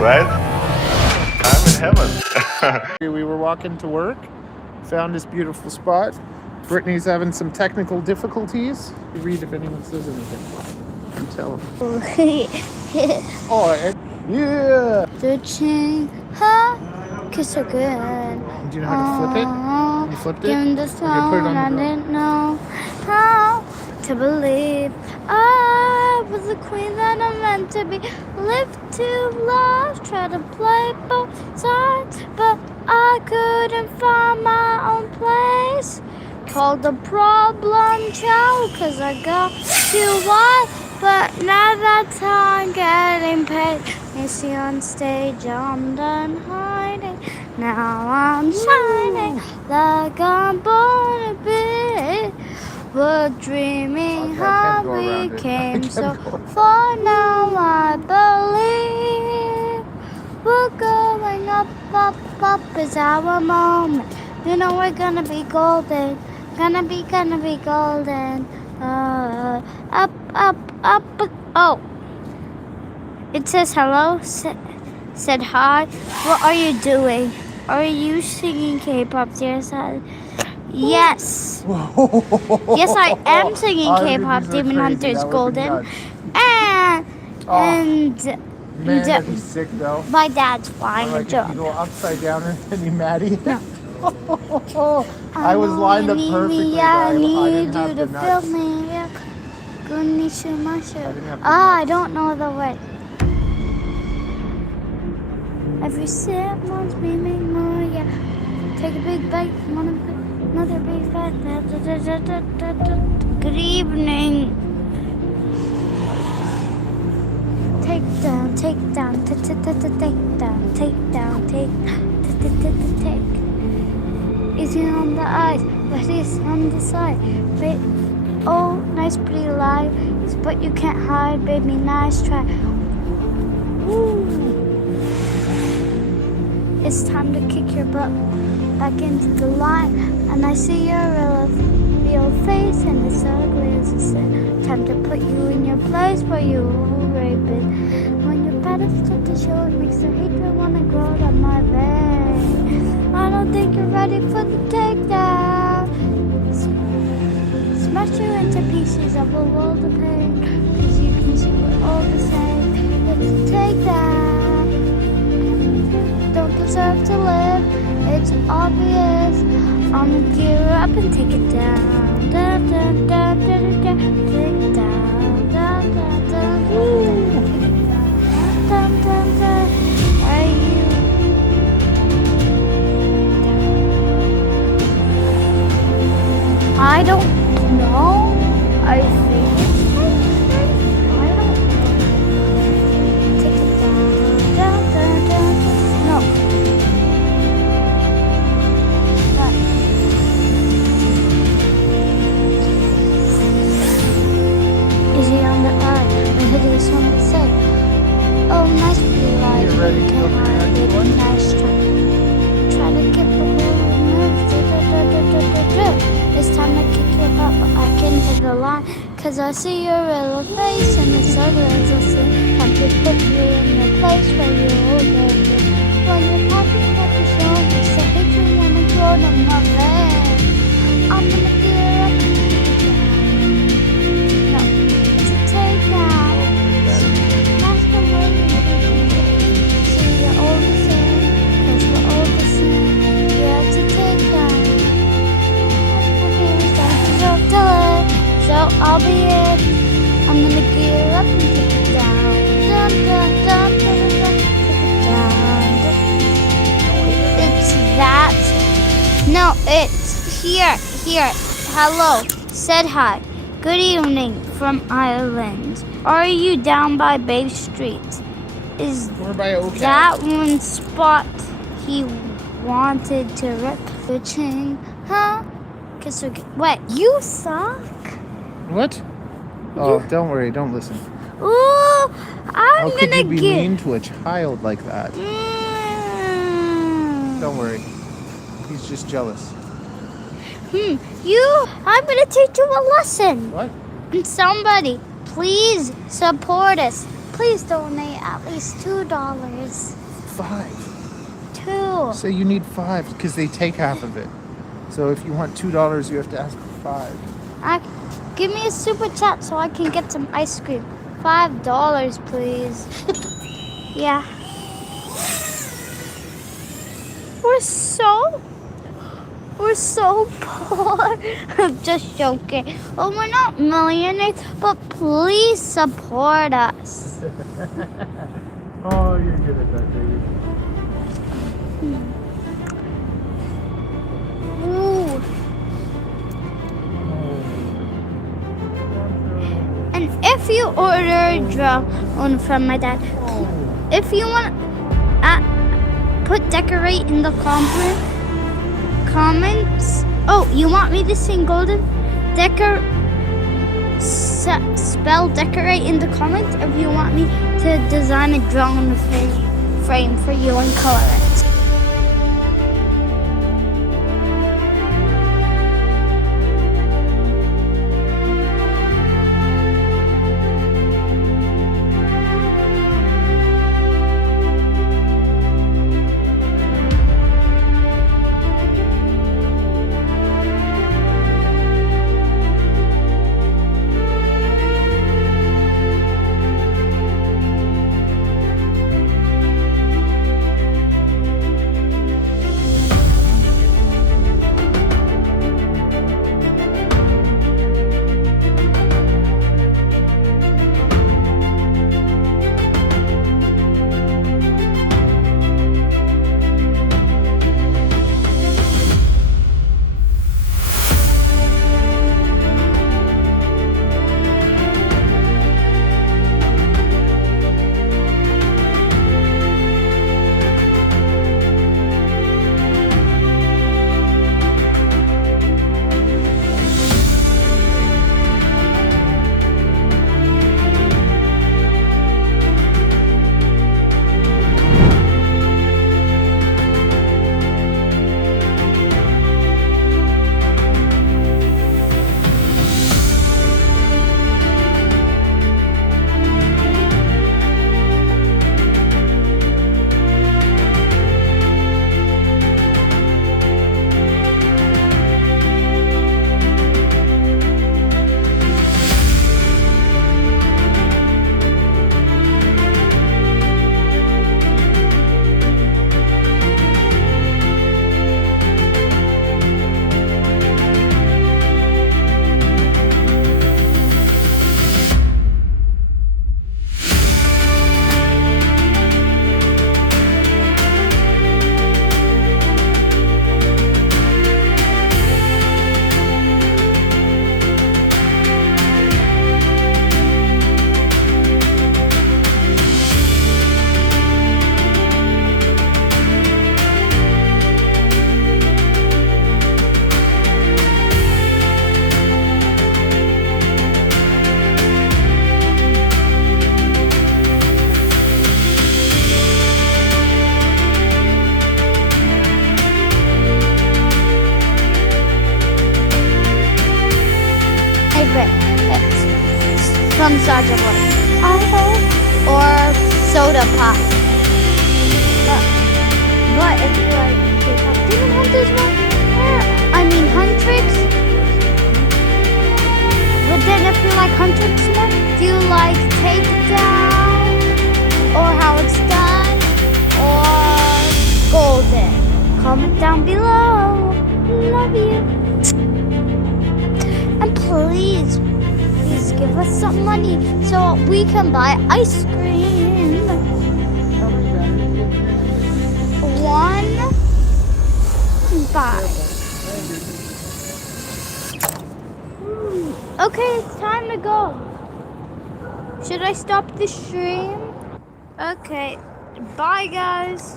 Right? I'm in heaven. We were walking to work, found this beautiful spot. Brittany's having some technical difficulties. Read if anyone says anything. You tell them. Oh, yeah! Searching her kiss so good. Do you know how to flip it? You flipped it? Given the Okay, put it song, on I the ground. didn't know how to believe I was the queen that I'm meant to be. Lived two lives, tried to play both sides, but I couldn't find my own place. Called the problem child, cause I got too wide, but now that's how I'm getting paid. You see on stage, I'm done hiding. Now I'm shining like I'm born to be. We're dreaming Okay, I how can't go we around it. came I can't so go. far. Now I believe we're going up, up, up is our moment. You know we're gonna be golden, gonna be golden. Up, up, up. Oh, it says hello. Said hi. What are you doing? Are you singing K-pop, dear son? Yes. Yes, I am singing Oh, K-pop. these are Demon crazy. Hunter's That was Golden. nuts. And Man, that'd be sick though. my dad's flying a Like if joke. you go upside down and then you Maddie. No. I was lined up need perfectly. me, but yeah, I I need didn't you have to the nuts. fill me. Yeah. Goodness, my shirt. didn't have the I nuts. don't know the way. Every sip must be me more, yeah. Take a big bite, another big bite. Good evening. Take down, take down, take down, take down, take. Easy on the eyes, but he's on the side. Oh, nice, pretty life, but you can't hide, baby. Nice try. Ooh. It's time to kick your butt back into the line, and I see your real face, and it's ugly as a sin. Time to put you in your place where you already been. When your pedestal to show, it makes the hatred wanna grow down my vein. I don't think you're ready for the takedown. Smash you into pieces of a world of pain, 'cause you can see we're all the same. It's a takedown. Don't deserve to live, it's obvious. I'm gonna gear up and take it down. Da, da, da, da, da, da. Take it down. Da, da, da, da, da, da, da. Are you? I don't know. I think it's I don't know. Take it down. Da, da, da, da. No. But is he on the eye? I heard this one say, oh, nice pretty life. You ready to Can go for your I next get a one? nice try? Try to keep a little move. It's time to kick your butt, but I can't take the line. 'Cause I see your real face and it's ugly as a sin. Time to put you in your place where you hold it. When you're happy at the show, it's the hatred wanna grow to my vein. I'm gonna gear up and take it down. No, it's a takedown. That's the way you do it. See, you're all the same, 'cause we're all the same. Yeah, it's a takedown. So I'll be it. I'm gonna gear up and take it down. Dun, dun, dun, dun, dun, take it down. It's that. No, it's here. Hello. Said hi. Good evening from Ireland. Are you down by Bay Street? Is We're by OCAD. that one spot he wanted to rip the chain? Huh? Wait, you suck? What? Oh, don't worry. Don't listen. Ooh, I'm How could gonna you be get. mean to a child like that? Don't worry. He's just jealous. I'm gonna teach you a lesson. What? And somebody, please support us. Please donate at least $2. 5. 2. So you need 5 because they take half of it. So if you want $2, you have to ask for 5. Give me a super chat so I can get some ice cream. $5, please. Yeah. We're so poor. I'm just joking. Well, we're not millionaires, but please support us. Oh, you're good at that, baby. Ooh. And if you order a drone from my dad, if you want put decorate in the comments. Oh, you want me to sing golden? Spell decorate in the comments if you want me to design a drone frame for you and color it. From Rechargeable or soda pop. But if you like K-pop Demon Hunters one, I mean Huntrix. But then if you like Huntrix more, do you like Takedown or How It's Done or Golden? Comment down below. Love you. And please give us some money so we can buy ice cream. 1 5. Okay, it's time to go. Should I stop the stream? Okay, bye guys.